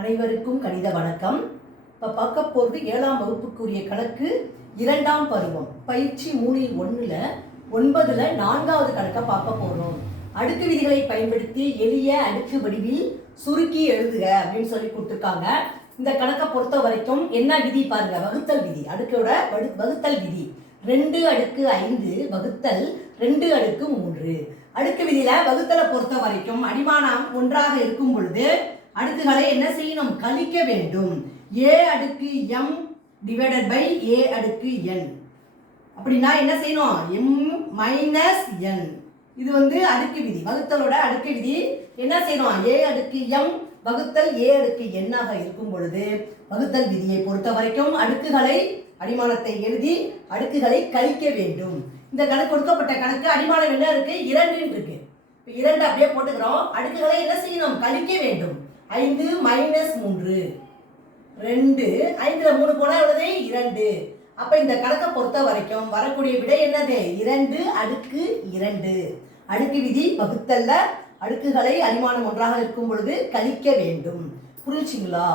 அனைவருக்கும் கணித வணக்கம். இப்போ பார்க்க போகிறது 7ஆம் வகுப்புக்குரிய கணக்கு 2ஆம் பருவம் பயிற்சி 3.1ல் 9ல் 4வது கணக்கை பார்க்க போகிறோம். அடுக்கு விதிகளை பயன்படுத்தி எளிய அடுக்கு வடிவில் சுருக்கி எழுதுக அப்படின்னு சொல்லி கொடுத்துருக்காங்க. இந்த கணக்கை பொறுத்த வரைக்கும் என்ன விதி பாருங்க, வகுத்தல் விதி. அடுக்கோட வகுத்தல் விதி 2/5 வகுத்தல் 2/3. அடுக்கு விதியில வகுத்தலை பொறுத்த வரைக்கும் அடிமானம் ஒன்றாக இருக்கும் பொழுது அடுக்குகளை என்ன செய்யணும், கழிக்க வேண்டும். a/m divided by a/n. அப்படின்னா என்ன செய்யணும், m - n. இது அடுக்கு விதி, வகுத்தலோட அடுக்கு விதி. என்ன செய்யணும், a/m வகுத்தல் a/n ஆக இருக்கும் பொழுது வகுத்தல் விதியை பொறுத்த வரைக்கும் அடுக்குகளை அடிமானத்தை எழுதி அடுக்குகளை கழிக்க வேண்டும். இந்த கணக்கு கொடுக்கப்பட்ட கணக்கு அடிமானம் என்ன இருக்கு, 2 இருக்கு. 2 அப்படியே போட்டுக்கிறோம். அடுக்குகளை என்ன செய்யணும், கழிக்க வேண்டும். 5 - 3 2. 5ல் 3 போனால் எவ்வளவு, 2. அப்ப இந்த கணக்கை பொறுத்த வரைக்கும் வரக்கூடிய விடை என்னது, 2/2. அடுக்கு விதி வகுத்தல்ல அடுக்குகளை அடிமானம் ஒன்றாக இருக்கும் பொழுது கழிக்க வேண்டும். புரிஞ்சுங்களா?